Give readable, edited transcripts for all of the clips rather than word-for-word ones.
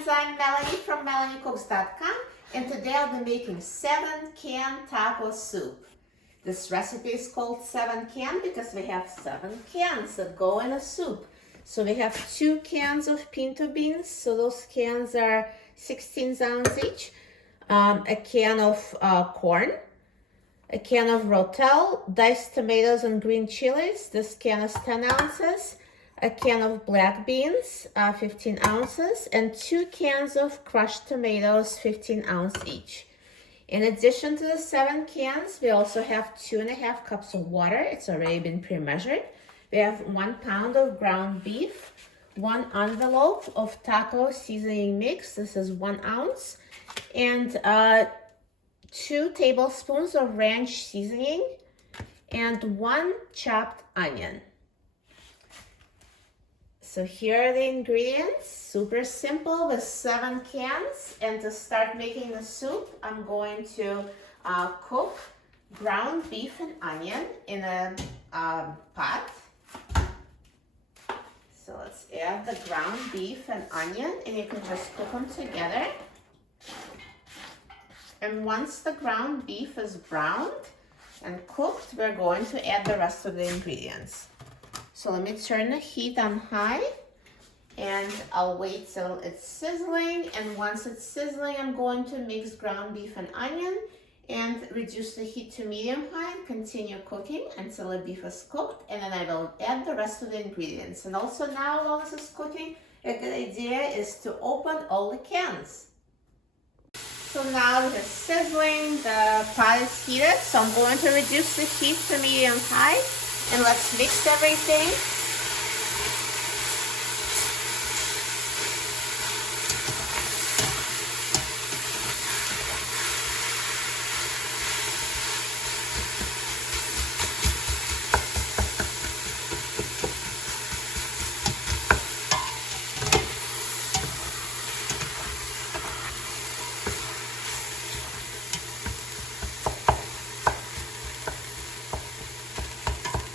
friends, I'm Melanie from MelanieCooks.com, and today I'll be making 7-can taco soup. This recipe is called 7-can because we have 7 cans that go in a soup. So we have 2 cans of pinto beans, so those cans are 16 ounces each, a can of corn, a can of rotel, diced tomatoes and green chilies. This can is 10 ounces. A can of black beans, 15 ounces, and 2 cans of crushed tomatoes, 15 ounces each. In addition to the 7 cans, we also have 2.5 cups of water. It's already been pre-measured. We have 1 pound of ground beef, 1 envelope of taco seasoning mix. This is 1 ounce, and 2 tablespoons of ranch seasoning, and 1 chopped onion. So here are the ingredients, super simple with 7 cans. And to start making the soup, I'm going to cook ground beef and onion in a pot. So let's add the ground beef and onion, and you can just cook them together. And once the ground beef is browned and cooked, we're going to add the rest of the ingredients. So let me turn the heat on high, and I'll wait till it's sizzling. And once it's sizzling, I'm going to mix ground beef and onion and reduce the heat to medium high. Continue cooking until the beef is cooked, and then I will add the rest of the ingredients. And also now while this is cooking, a good idea is to open all the cans. So now it is sizzling, the pot is heated, so I'm going to reduce the heat to medium high. And let's mix everything.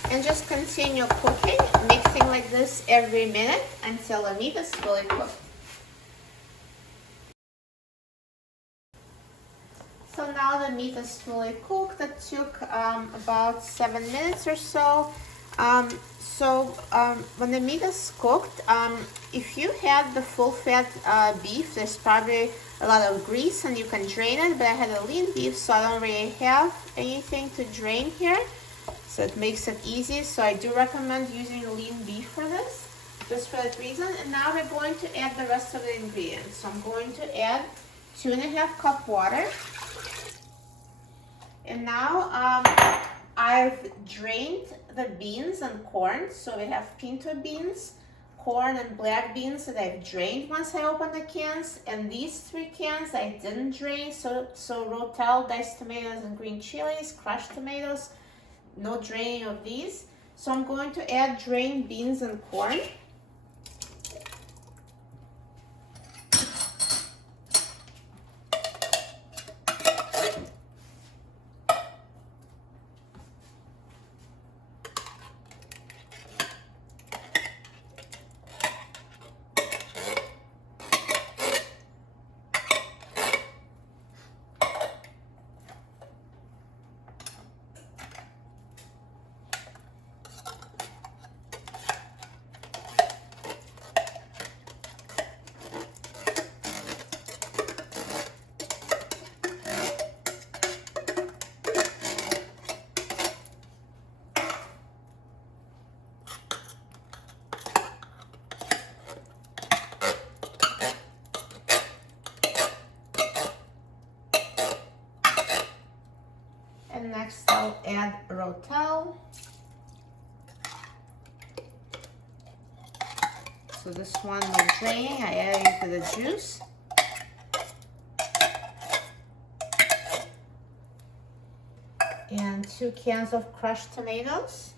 And just continue cooking, mixing like this every minute until the meat is fully cooked. So now the meat is fully cooked. It took about 7 minutes or so. When the meat is cooked, if you had the full fat beef, there's probably a lot of grease and you can drain it, but I had a lean beef, so I don't really have anything to drain here. So it makes it easy. So I do recommend using lean beef for this, just for that reason. And now we're going to add the rest of the ingredients. So I'm going to add 2.5 cup water. And now I've drained the beans and corn. So we have pinto beans, corn, and black beans that I've drained once I opened the cans. And these 3 cans I didn't drain. So rotel, diced tomatoes, and green chilies, crushed tomatoes. No draining of these. So I'm going to add drained beans and corn. And next I'll add rotel. So this one we're draining, I add into the juice. And 2 cans of crushed tomatoes.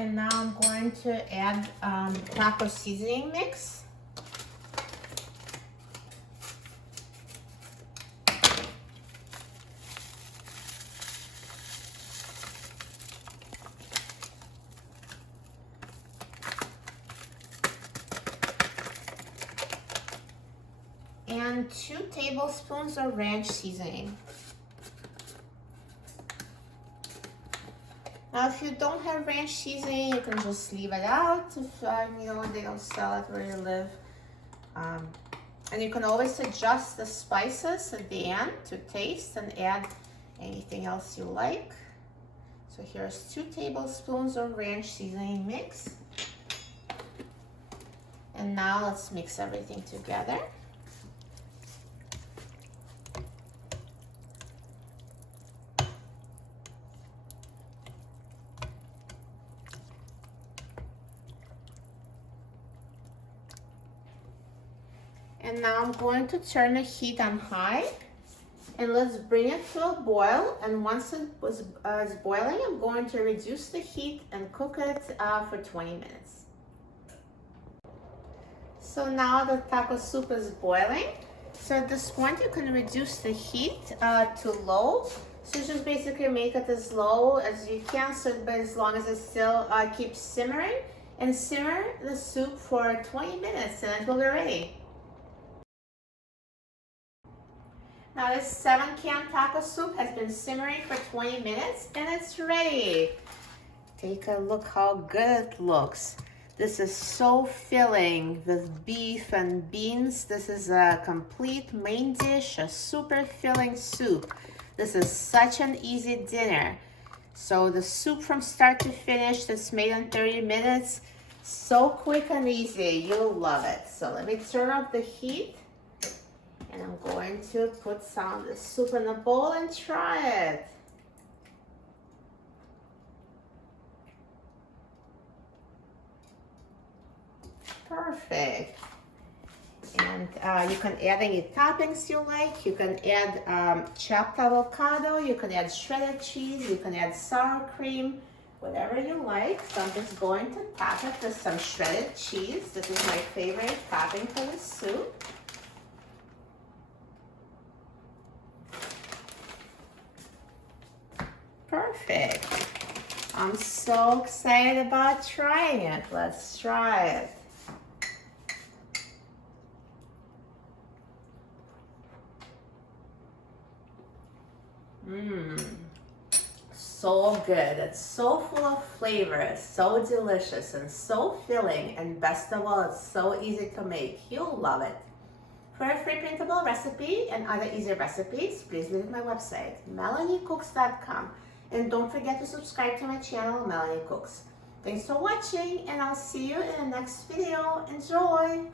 And now I'm going to add taco seasoning mix. And 2 tablespoons of ranch seasoning. Now, if you don't have ranch seasoning, you can just leave it out if you know they don't sell it where you live. And you can always adjust the spices at the end to taste and add anything else you like. So here's 2 tablespoons of ranch seasoning mix. And now let's mix everything together. And now I'm going to turn the heat on high and let's bring it to a boil. And once it is boiling, I'm going to reduce the heat and cook it for 20 minutes. So now the taco soup is boiling. So at this point, you can reduce the heat to low. So just basically make it as low as you can, but as long as it still keeps simmering. And simmer the soup for 20 minutes and it will be ready. Now this 7-can taco soup has been simmering for 20 minutes and it's ready. Take a look how good it looks. This is so filling with beef and beans. This is a complete main dish, a super filling soup. This is such an easy dinner. So the soup from start to finish that's made in 30 minutes, so quick and easy, you'll love it. So let me turn up the heat. And I'm going to put some of the soup in a bowl and try it. Perfect. And you can add any toppings you like. You can add chopped avocado. You can add shredded cheese. You can add sour cream, whatever you like. So I'm just going to top it with some shredded cheese. This is my favorite topping for the soup. Perfect. I'm so excited about trying it. Let's try it. So good. It's so full of flavor. It's so delicious and so filling. And best of all, it's so easy to make. You'll love it. For a free printable recipe and other easy recipes, please visit my website, melaniecooks.com. And don't forget to subscribe to my channel, Melanie Cooks. Thanks for watching, and I'll see you in the next video. Enjoy!